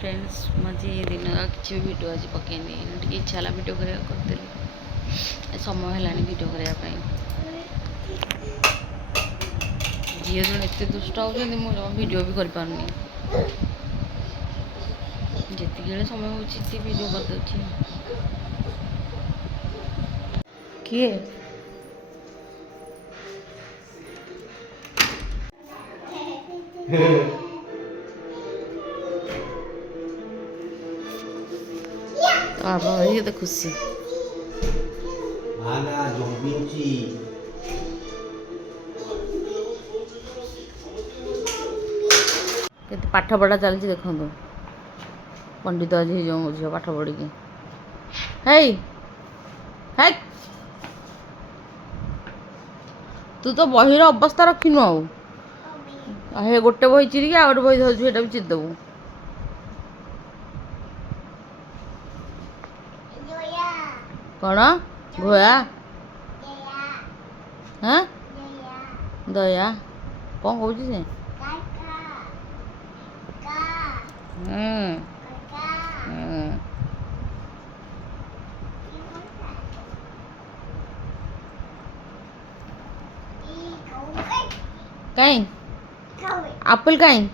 friends मजे दिन किसी भी वीडियो आज पकईनी इच्छा है वीडियो करदेली समय है वीडियो करने झील जन एत दुष्ट होती मुझे वीडियो भी कर पारनी जी समय हो वीडियो करदे किए बाबा ये तो खुशी पाठ पढ़ा चलती देखो पंडित आज जो झील पाठ पढ़ी है तू तो बहिर अवस्था रखिनु हे गोटे बही चिरिकी आ गोटे बही धरु भी चिरदेबू कौन घोया हाँ दया कौन कौच से कहीं एप्पल कहीं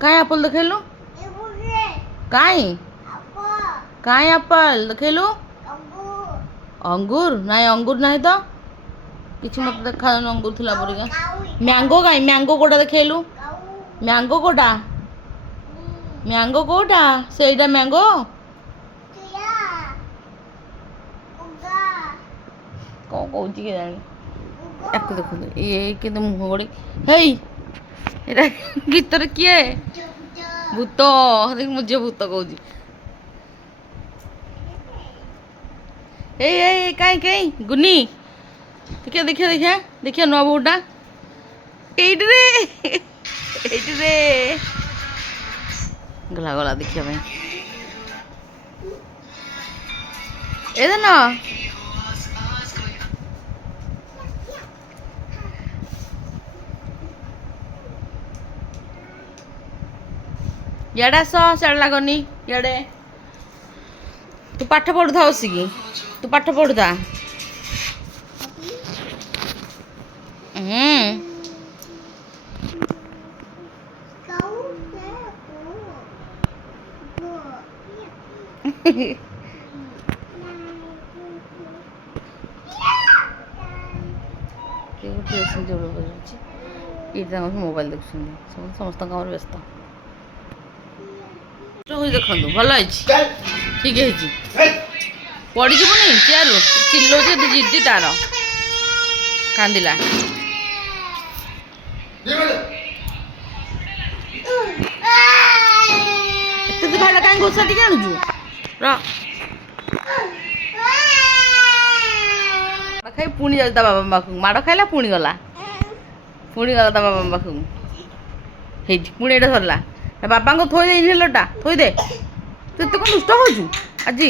कहीं एप्पल देखेलु कहीं कहीं एप्पल देखेलु अंगूर ना अंगूर ना तो किसी मत देखा अंगूर थिला परिका मैंगो कहीं मैंगो कोटा देखेलु मैंगो कोटा सेटा मैंगो कौन कौच के जानी एक देखो ये कि मुह गोड़ी है गीत किए भूत मुझे भूत कौच कहीं कहीं गुनी देखिए देखिए देखिए देखिए नुआ बोटा ये गला गला देखिए भाई ये ना याडे साड़ लगनी याडे तू पाठ पढ़ुता बसिकी तू पाठ पढ़ुता मोबाइल देख समस्त व्यस्त देखो भल ठीक है पड़ी जीवनी चेयर चिल्लो जिद्दी तार कांदिला एत खाइला कहीं घोषा टी आणुचु खाई पुणी जाऊ बाबा पाखु माड़ खाइला पुणी गला ता बाबा पाखु पुणी सरला बाबा को थोई दे इनहेलरटा थोई दे तू एत कौन दुष्ट होचु आज